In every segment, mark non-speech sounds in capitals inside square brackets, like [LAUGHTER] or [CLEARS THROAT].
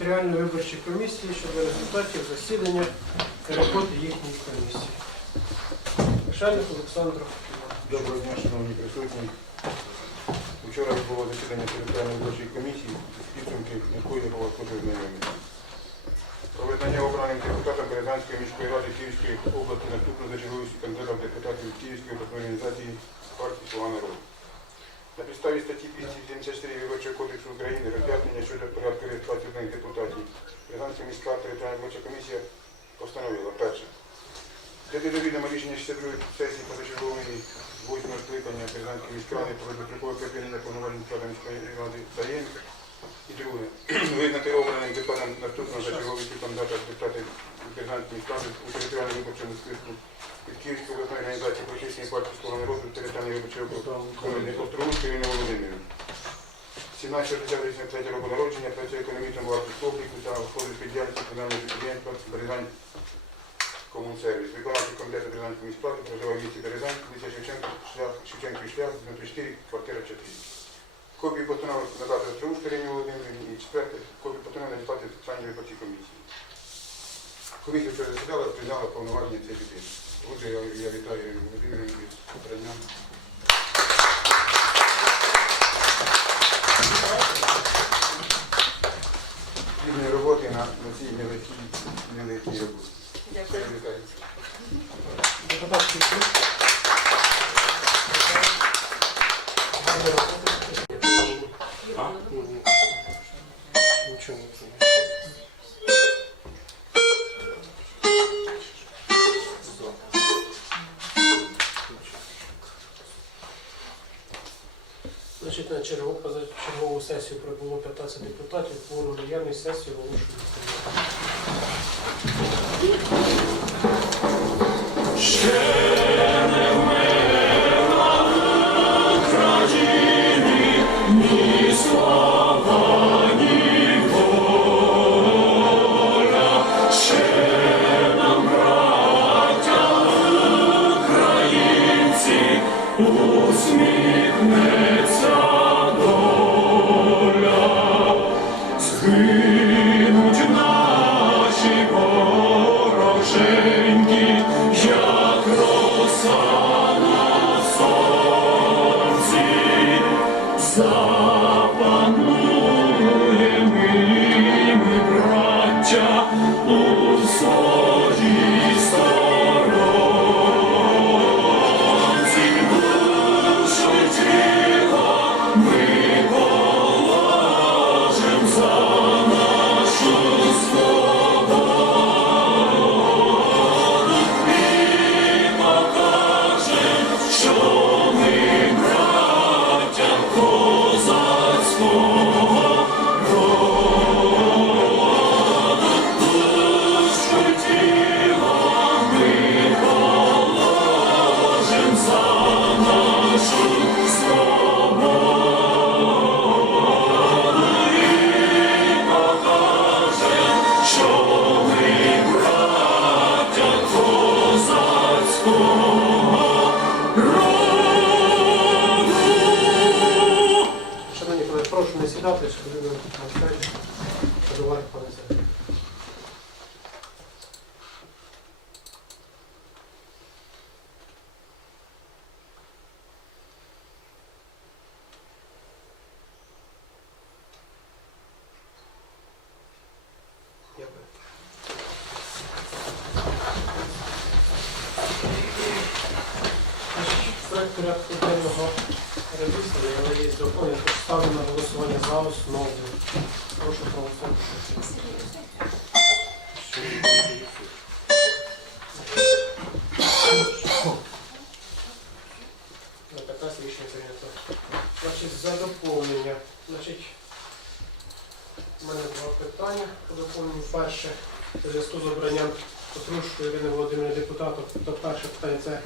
територіальної виборчої комісії щодо результатів засідання та роботи їхньої комісії. Шальник Олександр. Доброго дня, шановні присутні. Вчора було засідання територіальної виборчої комісії, підсумки якої вас хочу знайомити. Про визнання обраним депутатом Березанської міської ради Київської області наступно за черговістю кандидата в депутати від Київської обласної організації партії «Слуга народу». На підставі статті 274 Виборчого кодексу України роз'яснення щодо порядку реєстрації депутатів Березанська міська територіальна виборча комісія постановила перше. Це до рішення 62 сесії позачергової 8 скликання Березанської міськради про дострокове припинення повноважень складу міської ради Саєнк. І друге, [CLEARS THROAT] визнати обраним депутатом наступного зачерговості кандидата в депутати Березанської міськради у територіальному виборчому списку Київської обласної організації політичної партії «Слуга народу» територіальної виборчої округи Острогуської Ірини Володимирівни. 17 року народження, працює економічному вартості обліку та входить під діяльність комунального підприємства Березань Комунсервіс. Виконавчий комітет Березанської міськради проживав в місті Березань, вулиця Шевченко, шлях, Шевченків шлях, 94, квартира 4. Копії постанови надати Острогуській Ірині Володимирівні і четверте, копії постанови надіслати Центральній виборчій комісії. Комісія вчора засідала, прийняла повноваження цієї людини. Отже, я, я вітаю Ірину Володимирівну із обранням. Плідної роботи на, на цій нелегкій, нелегкій роботі. Дякую. Вітаю. Депутатський клуб. Нічого не розумію. На чергову, позачергову сесію прибуло 15 депутатів, кворум наявної сесії оголошується. Порядку денного ревізії, але є доповнення, тож ставлю на голосування за основу. Прошу проголосувати. На 15 рішення прийнято. Значить, за доповнення. Значить, у мене два питання по доповненню. Перше, у зв'язку з обранням Петрушко Ірини Володимирівни депутатом, то перше питання це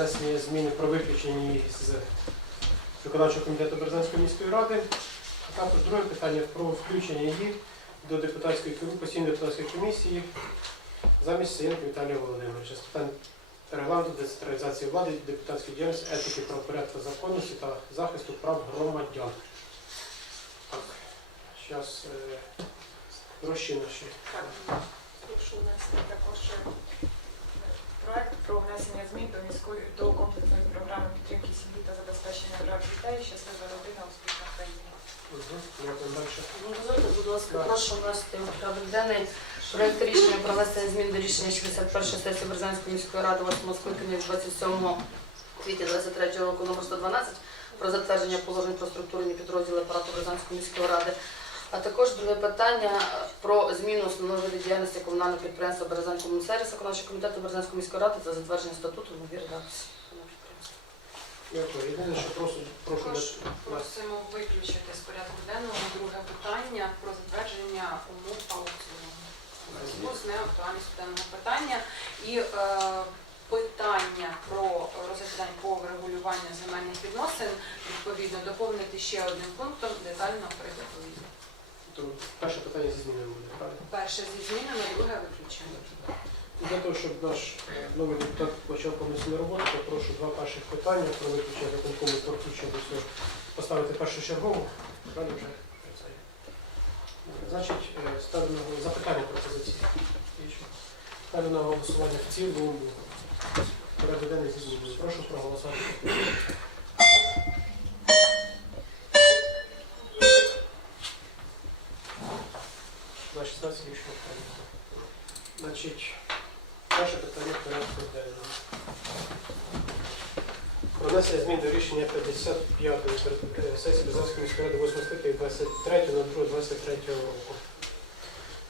внесення зміни про виключення її з виконавчого комітету Березанської міської ради. А також друге питання про включення її до депутатської постійної депутатської комісії замість Саєнка Віталія Володимировича з питань регламенту децентралізації влади, депутатської діяльності, етики, правопорядку, законності та захисту прав громадян. Так, зараз гроші наші. Так, прошу внести також е, проект про внесення змін до міської до комплексної програми підтримки сім'ї та забезпечення прав дітей щаслива родина успішна країна. Ну, дозвольте, будь ласка, прошу внести у порядок денний проект рішення про внесення змін до рішення 61 сесії Березанської міської ради 8 скликання від 27 квітня 23 року номер 112 про затвердження положень про структурні підрозділи апарату Березанської міської ради. А також друге питання про зміну основного виду діяльності комунального підприємства Березань Комунсервіс виконавчого комітету Березанської міської ради та затвердження статуту в новій редакції. Дякую. Єдине, що прошу, прошу Також просимо виключити з порядку денного друге питання про затвердження умов аукціону. У зв'язку з неактуальністю даного питання і е, питання про розглядання по врегулюванню земельних відносин відповідно доповнити ще одним пунктом детально при доповіді. То перше питання зі змінами буде, правильно? Перше зі змінами, друге виключення. Для того, щоб наш е, новий депутат почав повноцінну роботу, то прошу два перших питання про виключення законкому про включення до цього поставити першочергово. Далі вже. Значить, е, ставлю на запитання пропозиції. Ставлю на голосування в цілому. Денний зі зміною. Прошу проголосувати. Значить, перше питання порядку денному. Про внесення змін до рішення 55-ї е, сесії Березанської міської ради 8 скликання 23 на 2 23 року.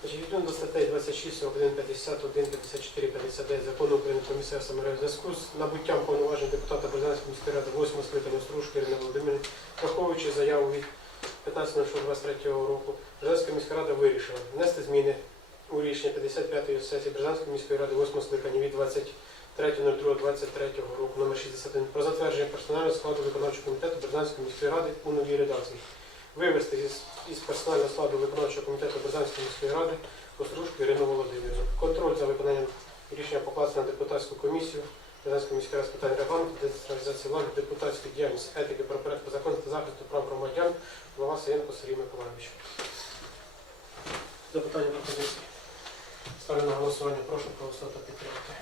Значить, відповідно до статей 26, 41, 51, 54, 59 Закону України про місцеве самоврядування з набуттям повноважень депутата Березанської міської ради 8 скликання Стружки Ірини Володимирівни, враховуючи заяву від 15.06.23 року, Березанська міська рада вирішила внести зміни у рішення 55-ї сесії Березанської міської ради 8 скликання від 23.02.23 року номер 61 про затвердження персонального складу виконавчого комітету Березанської міської ради у новій редакції. Вивести із, із персонального складу виконавчого комітету Березанської міської ради Остружку Ірину Володимирівну. Контроль за виконанням рішення покласти на депутатську комісію Березанської міської ради з питань регламенту, децентралізації влади, депутатської діяльності, етики, правопорядку, закону та захисту прав громадян, голова Саєнко Сергій Миколаївич. Запитання пропозиції. Ставлю на голосування. Прошу проголосувати та підтримати.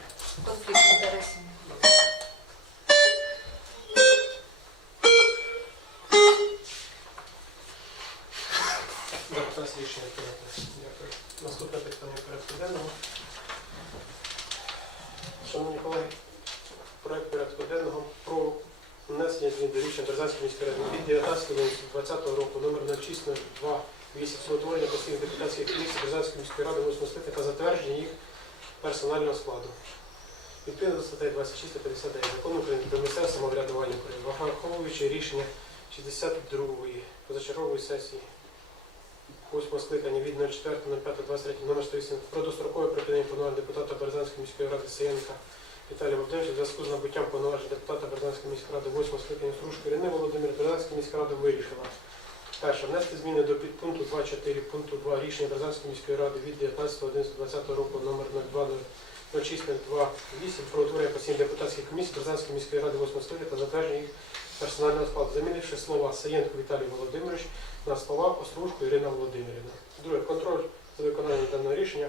Конфлікт інтересів. Запитання рішення прийнято. Дякую. Наступне питання порядку денного. Шановні колеги, проект порядку денного про внесення змін до рішення Березанської міської ради від 19 року номер 0602 8 утворення постійних депутатських комісій Березанської міської ради 8 скликання та затвердження їх персонального складу. Відповідно до статей 26 та 59 Закону України про місцеве самоврядування України, враховуючи рішення 62-ї позачергової сесії 8 скликання від 04.05.23 номер 108 про дострокове припинення повноважень депутата Березанської міської ради Саєнка Віталія Володимировича в зв'язку з набуттям повноважень депутата Березанської міської ради 8 скликання Стружки Ірини Володимир Березанська міська рада вирішила. Перше, внести зміни до підпункту 2.4 пункту 2 рішення Березанської міської ради від 19.11.20 року номер 02.06.02.8 про утворення постійних депутатських комісій Березанської міської ради 8 скликання та затвердження їх персонального складу, замінивши слова Саєнко Віталій Володимирович на слова Остружку Ірина Володимирівна. Друге, контроль за виконанням даного рішення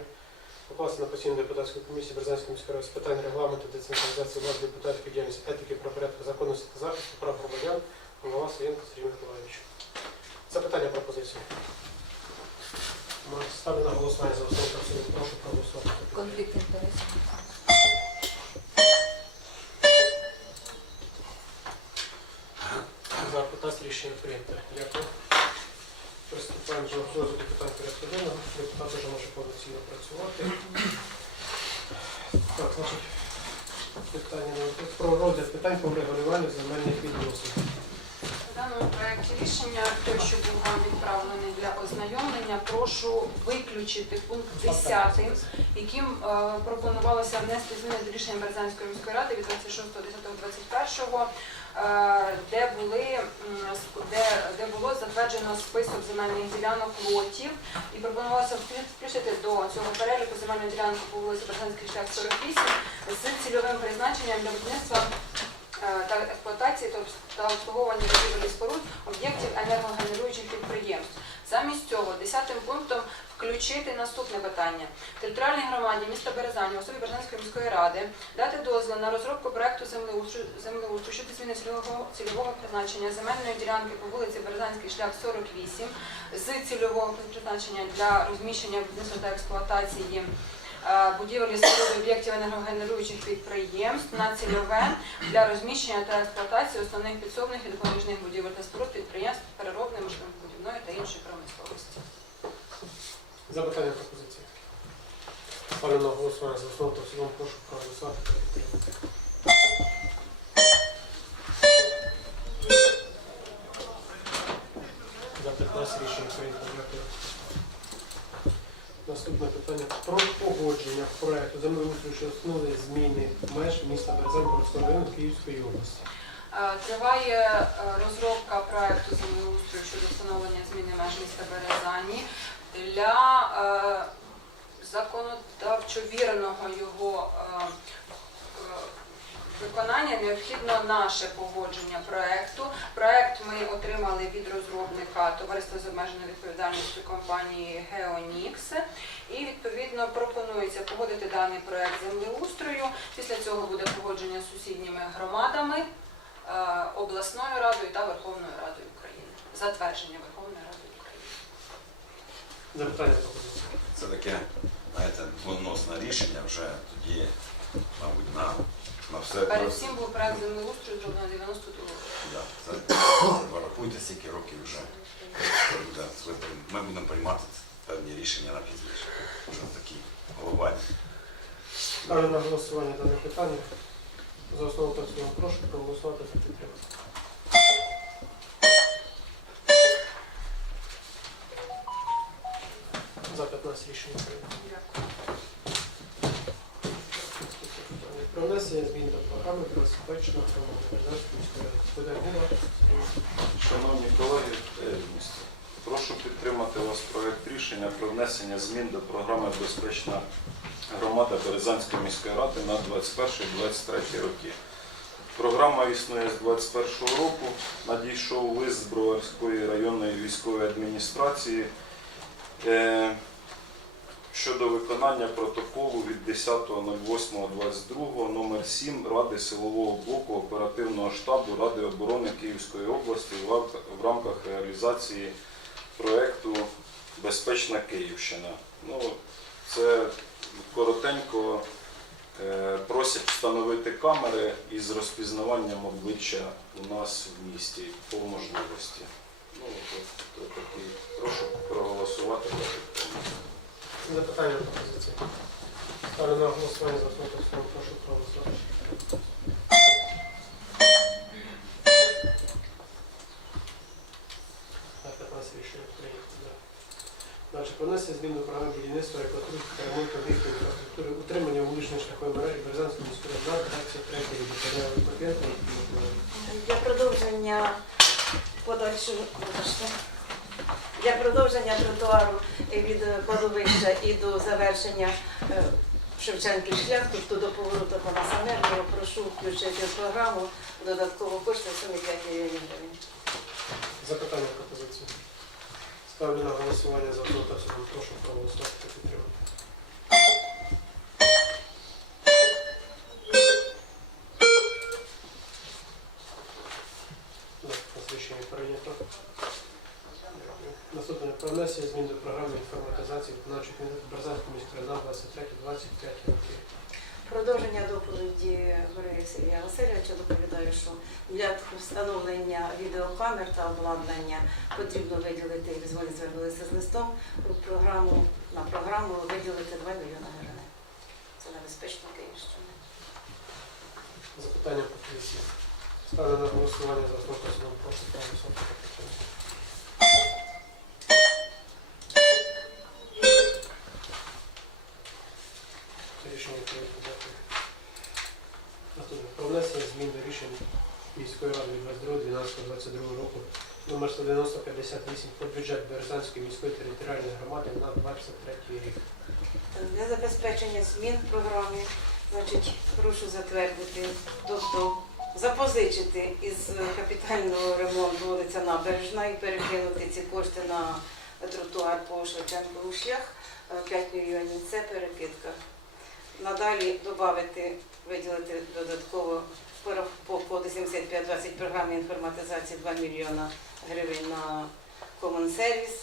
покласти на постійну депутатську комісію Березанської міської ради з питань регламенту, децентралізації влади, депутатської діяльності, етики, правопорядку, законності та захисту прав громадян, голова Саєнко Сергій Миколаївич. Запитання пропозиції. Ставлю на голосування за основу та. Прошу проголосувати. Конфлікт інтересів. За 15 рішення прийнято. Дякую. Приступаємо до розгляду питань порядку денного. Депутат вже може повноцінно працювати. Так, значить, питання про розгляд питань по врегулюванню земельних відносин. Даному проєкті рішення, той, що був вам відправлений для ознайомлення, прошу виключити пункт 10, яким е, пропонувалося внести зміни до рішення Березанської міської ради від 26.10.21, е, де, були, де, де було затверджено список земельних ділянок лотів, і пропонувалося вклю- включити до цього переліку земельну ділянку по вулиці Березанський шлях 48 з цільовим призначенням для будівництва та експлуатації та обслуговування будівель споруд об'єктів енергогенеруючих підприємств. Замість цього 10 пунктом включити наступне питання. Територіальній громаді міста Березані, особі Березанської міської ради, дати дозвіл на розробку проекту землеустрою щодо зміни цільового, цільового призначення земельної ділянки по вулиці Березанський шлях 48 з цільового призначення для розміщення будівництва та експлуатації е, будівель і споруд об'єктів енергогенеруючих підприємств на цільове для розміщення та експлуатації основних підсобних і допоміжних будівель та споруд підприємств переробної, машинобудівної та іншої промисловості. Запитання пропозиції. Ставлю на голосування за основу та цілому прошу проголосувати. За 15 рішення прийнято. Дякую. Наступне питання про погодження проекту землеустрою що основи зміни меж міста Березань району Київської області. Е, Триває е, розробка проекту землеустрою щодо встановлення зміни меж міста Березані для е, законодавчо вірного його виконання необхідно наше погодження проекту. Проект ми отримали від розробника товариства з обмеженою відповідальністю компанії Геонікс. І відповідно пропонується погодити даний проект землеустрою. Після цього буде погодження з сусідніми громадами, е, обласною радою та Верховною Радою України. Затвердження Верховної Ради України. Запитання. Це таке, знаєте, відносне рішення вже тоді, мабуть, на, на все. Перед всім був проект землеустрою зроблено 92 року. Да, це, скільки років вже Ми будемо приймати певні рішення на пізніше. Вже такі глобальні. Ставлю на голосування дане питання. За основу та цілому прошу проголосувати та підтримати. За 15 рішення прийнято. Наступне питання. Про внесення змін до програми про міської ради. Шановні колеги, е, прошу підтримати вас проект рішення про внесення змін до програми Безпечна громада Березанської міської ради на 21-23 роки. Програма існує з 21 року. Надійшов лист Броварської районної військової адміністрації е, щодо виконання протоколу від 10.08.22 номер 7 Ради силового блоку оперативного штабу Ради оборони Київської області в рамках реалізації проекту Безпечна Київщина. Ну, це коротенько е, просять встановити камери із розпізнаванням обличчя у нас в місті по можливості. Ну, от, от такий. Прошу проголосувати. Запитання пропозиції. Ставлю на голосування за цілому прошу проголосувати. За 15 рішення прийнято. Далі про змін до програми будівництва, реконструкції ремонту об'єктів інфраструктури, утримання вуличної шляхової мережі Березанської міської ради 23 рік. Подає Папієнко. Для продовження подальшого для продовження тротуару від кладовища і до завершення е, Шевченків шлях, тобто до повороту по Насанерного, прошу включити в програму додатково кошти в сумі 5 мільйонів гривень. Запитання пропозиції. Ставлю на голосування за та прошу проголосувати та підтримати. Інформатизації виконавчих комітету Березанської міської на 23-25 роки. Продовження доповіді Горея Сергія Васильовича доповідаю, що для встановлення відеокамер та обладнання потрібно виділити, вони звернулися з листом, програму, на програму виділити 2 мільйони гривень. Це небезпечно Київщини. Запитання пропозиції. Ставлю на голосування за основу прошу проголосувати Рішення прийнято. Дякую. Наступне. Про внесення змін до рішень міської ради від 22.12.22 року номер 19058 про бюджет Березанської міської територіальної громади на 23 рік. Для забезпечення змін в програмі, значить, прошу затвердити, тобто запозичити із капітального ремонту вулиця Набережна і перекинути ці кошти на тротуар по Шевченкову шлях, е, 5 мільйонів це перекидка. Надалі додати, виділити додатково по коду 7520 програмі інформатизації 2 мільйона гривень на Service.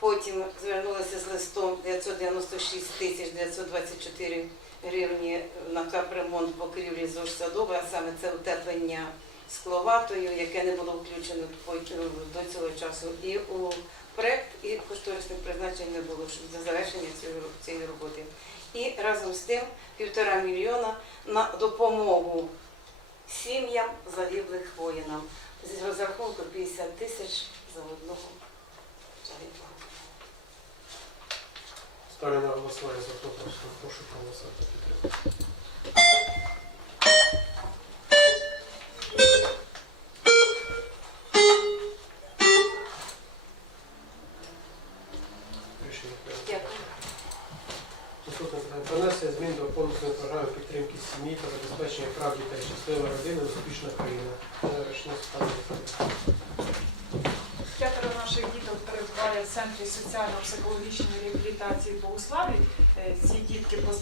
Потім звернулися з листом 996 тисяч 924 гривні на капремонт покрівлі ЗОЖ Садова, а саме це утеплення скловатою, яке не було включено до цього часу. І у проект, і кошторисних призначень не було щоб за завершення цієї роботи. І разом з тим півтора мільйона на допомогу сім'ям загиблих воїнам. З розрахунку 50 тисяч за одного загиблого. Ставлю голосування за прошу проголосувати підтримати.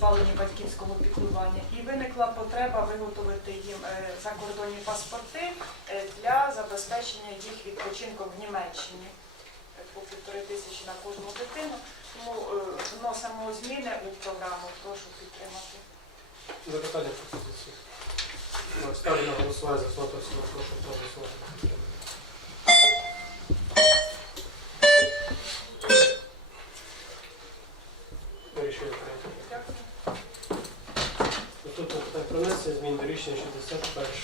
Позбавлені батьківського піклування, і виникла потреба виготовити їм е, закордонні паспорти е, для забезпечення їх відпочинком в Німеччині Е, по півтори тисячі на кожну дитину. Тому вносимо зміни у програму. Прошу підтримати. Запитання пропозиції. Ставлю на голосування за цілому. Прошу проголосувати. 2061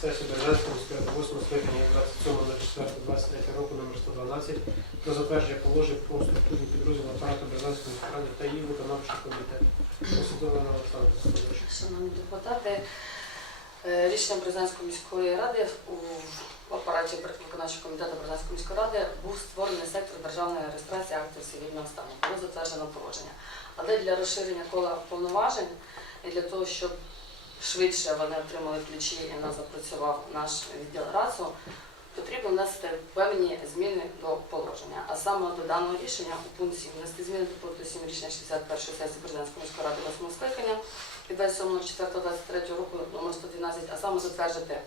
сесії Березанської міської ради 8 скликання 27.04.23 року номер 112 про затвердження положень про структурні підрозділи апарату Березанської міської ради та її виконавчого комітету. Посудована Олександра Складовича. Шановні депутати, е, рішення Березанської міської ради у в апараті виконавчого комітету Березанської міської ради був створений сектор державної реєстрації актів цивільного стану. Було затверджено положення. Але для розширення кола повноважень і для того, щоб швидше вони отримали ключі і нас запрацював наш відділ РАЦУ, потрібно внести певні зміни до положення. А саме до даного рішення у пункті внести зміни до пункту 7 рішення 61 сесії Президентської міської ради 8 скликання від 27.04.23 року номер 112, а саме затвердити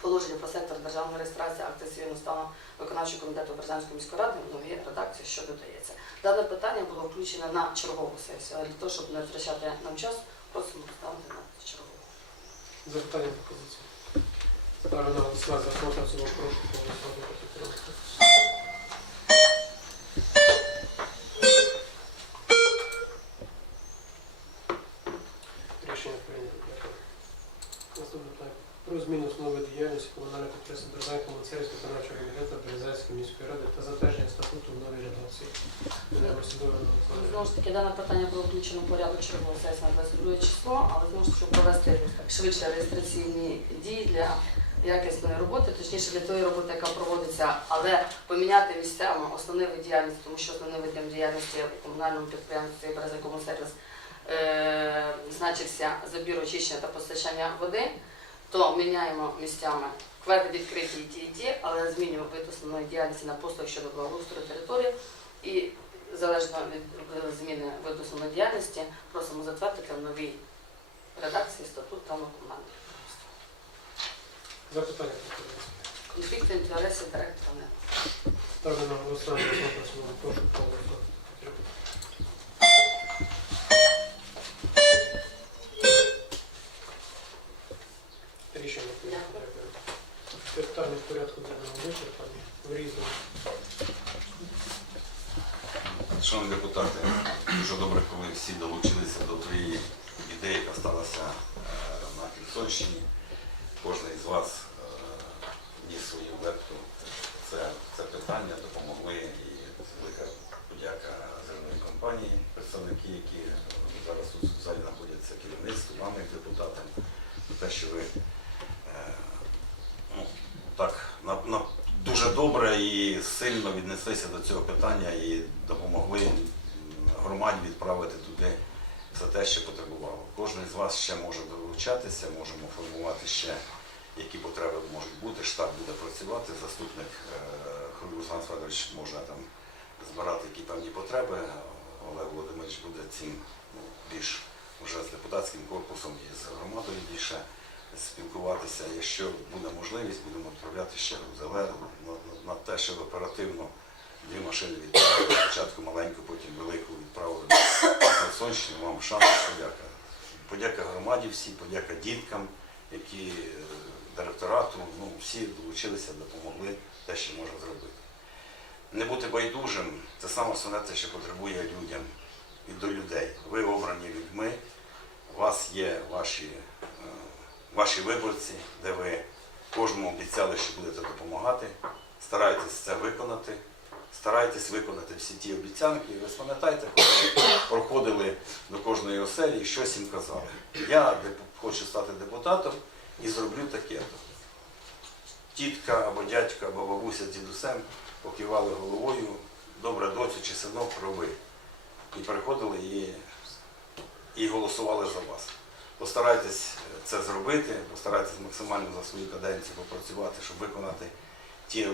положення про сектор державної реєстрації актів цивільного стану виконавчого комітету Березанської міської ради в новій редакції, що додається. Дане питання було включено на чергову сесію, але для того, щоб не втрачати нам час, просимо поставити на чергову. Запитання пропозиції. Ставлю на голосування за та в цілому. Прошу. підтримати. Рішення прийнято. Дякую. Наступне зміну основи діяльності комунального підприємства Березанського сервіс виконавчого комітету Березанської міської ради та затвердження статуту в новій редакції. Е, на Олександр. Знову ж таки, дане питання було включено в порядок чергової сесії на 22 число, але знову ж таки, щоб провести швидше реєстраційні дії для якісної роботи, точніше для тої роботи, яка проводиться, але поміняти місцями основний вид діяльності, тому що основним видом діяльності у комунальному підприємстві Березакому сервіс е, значився забір очищення та постачання води, то міняємо місцями кведи відкриті і ті, і ті, але змінюємо вид основної діяльності на послуг щодо благоустрою території і залежно від зміни виду основної діяльності, просимо затвердити в новій редакції статут та підприємства. Запитання. Конфлікти інтересів директора не. Ставлю на голосування. Прошу проголосувати. підтримати. Рішення прийнято. Дякую. Питання в порядку денному вичерпані. Шановні депутати, дуже добре, коли всі долучилися до тієї ідеї, яка сталася е, на Херсонщині. Кожен із вас е, вніс свою лепту. Це, це питання допомогли і велика подяка зерновій компанії, представники, які зараз тут в залі знаходяться, керівництву, вам як депутатам, за те, що ви е, ну, так на, на дуже добре і сильно віднеслися до цього питання і допомогли громаді відправити туди все те, що потребувало. Кожен з вас ще може долучатися, можемо формувати ще, які потреби можуть бути. Штаб буде працювати, заступник е, Руслан Федорович може там збирати які певні потреби. Олег Володимирович буде цим ну, більш вже з депутатським корпусом і з громадою більше спілкуватися. Якщо буде можливість, будемо відправляти ще ЗЛ на, те, щоб оперативно дві машини відправили. Спочатку маленьку, потім велику відправили на Херсонщину. Вам шанс подяка. Подяка громаді всій, подяка діткам, які е, директорату, ну, всі долучилися, допомогли те, що можна зробити. Не бути байдужим це саме основне те, що потребує людям і до людей. Ви обрані людьми, у вас є ваші, е, ваші виборці, де ви кожному обіцяли, що будете допомагати. Старайтесь це виконати. Старайтесь виконати всі ті обіцянки. Ви пам'ятаєте, коли проходили до кожної оселі і щось їм казали. Я хочу стати депутатом і зроблю таке. Тітка або дядька, або бабуся з дідусем покивали головою, добре, доцю чи синок, роби. І приходили і, і голосували за вас. Постарайтесь це зробити, постарайтесь максимально за свою каденцію попрацювати, щоб виконати ті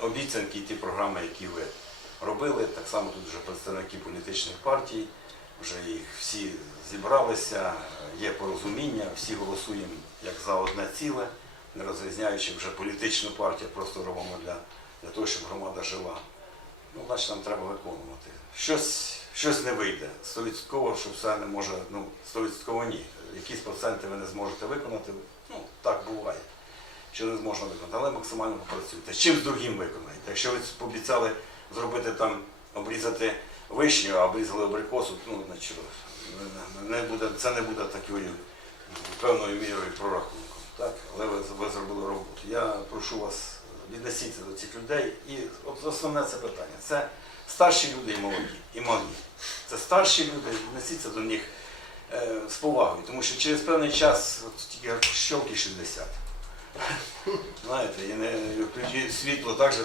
обіцянки і ті програми, які ви робили. Так само тут вже представники політичних партій, вже їх всі зібралися, є порозуміння, всі голосуємо як за одне ціле, не розрізняючи вже політичну партію, просто робимо для, для того, щоб громада жила. Ну, значить, нам треба виконувати. Щось, щось не вийде. Стовідсотково, що все не може, ну, стовідсотково ні. Якісь проценти ви не зможете виконати. Ну, так буває, що не зможна виконати, але максимально попрацюйте. Чим з другим виконаєте. Якщо ви пообіцяли зробити там, обрізати вишню, а обрізали абрикосу, ну, значить, не буде, це не буде такою певною мірою прорахунком. Так? Але ви, ви зробили роботу. Я прошу вас віднесіться до цих людей. І от основне це питання. Це старші люди і молоді, і малі. Це старші люди, віднесіться до них е, з повагою, тому що через певний час от тільки щолки 60. Знаєте, і не тоді світло так же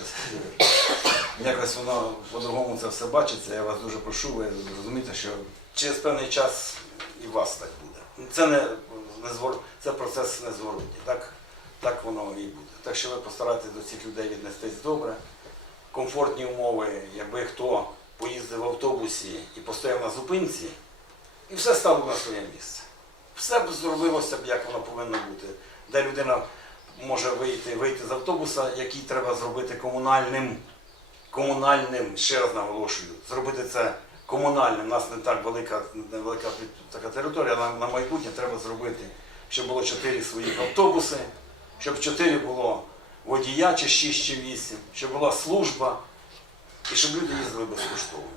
якось воно по-другому це все бачиться. Я вас дуже прошу, ви розумієте, що через певний час і вас так буде. Це не, не звор... це процес незворотній. Так, так воно і буде. Так що ви постарайтесь до цих людей віднестись добре. Комфортні умови, якби хто поїздив в автобусі і постояв на зупинці, і все стало на своє місце. Все б зробилося б, як воно повинно бути, де людина може вийти, вийти з автобуса, який треба зробити комунальним. Комунальним, ще раз наголошую, зробити це комунальним. У нас не так велика, невелика така територія, на, на майбутнє треба зробити, щоб було чотири своїх автобуси, щоб чотири було водія, чи 6, чи 8, щоб була служба, і щоб люди їздили безкоштовно.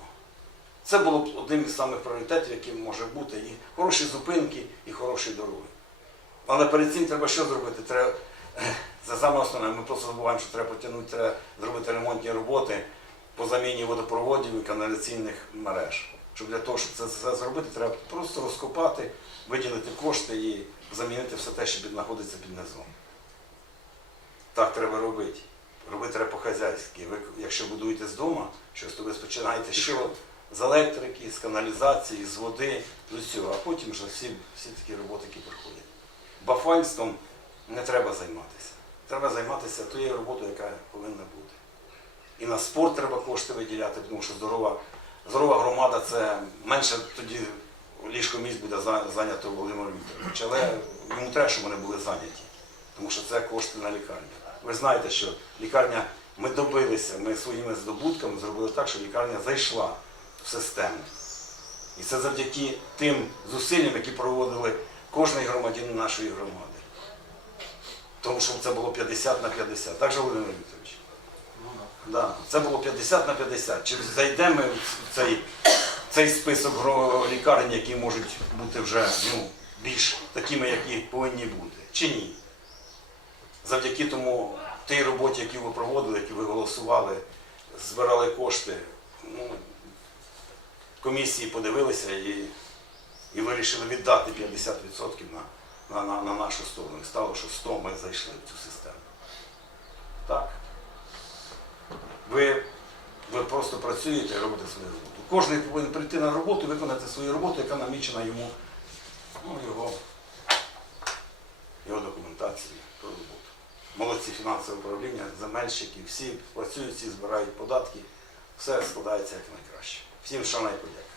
Це було б одним із самих пріоритетів, яким може бути і хороші зупинки, і хороші дороги. Але перед цим треба що зробити? Треба, це саме основне, ми просто забуваємо, що треба потягнути, треба зробити ремонтні роботи по заміні водопроводів і каналізаційних мереж. Щоб для того, щоб це все зробити, треба просто розкопати, виділити кошти і замінити все те, що знаходиться під низом. Так треба робити. Робити треба по-хазяйськи. Ви, якщо будуєте з дому щось, то ви спочинаєте що з електрики, з каналізації, з води, з усього, а потім вже всі, всі такі роботи, які приходять. Бафальством не треба займатися. Треба займатися тією роботою, яка повинна бути. І на спорт треба кошти виділяти, тому що здорова, здорова громада це менше тоді ліжко місць буде зайнято Володимиром Вікторовичем. Але йому треба, щоб вони були зайняті, тому що це кошти на лікарню. Ви знаєте, що лікарня, ми добилися, ми своїми здобутками зробили так, що лікарня зайшла в систему. І це завдяки тим зусиллям, які проводили кожний громадянин нашої громади. Тому що це було 50 на 50. Так же, Володимир Вікторович? Да. Це було 50 на 50. Чи зайдемо в цей, цей список лікарень, які можуть бути вже ну, більш такими, які повинні бути, чи ні? Завдяки тому тій роботі, яку ви проводили, які ви голосували, збирали кошти, ну, комісії подивилися і, і вирішили віддати 50% на, на, на, на нашу сторону. І стало, що 100 ми зайшли в цю систему. Так. Ви, ви просто працюєте і робите свою роботу. Кожен повинен прийти на роботу, виконати свою роботу, яка намічена йому, ну, його, його документації про роботу. Молодці фінансове управління, земельщики, всі працюють, всі збирають податки, все складається як найкраще. Всім шана і подяка.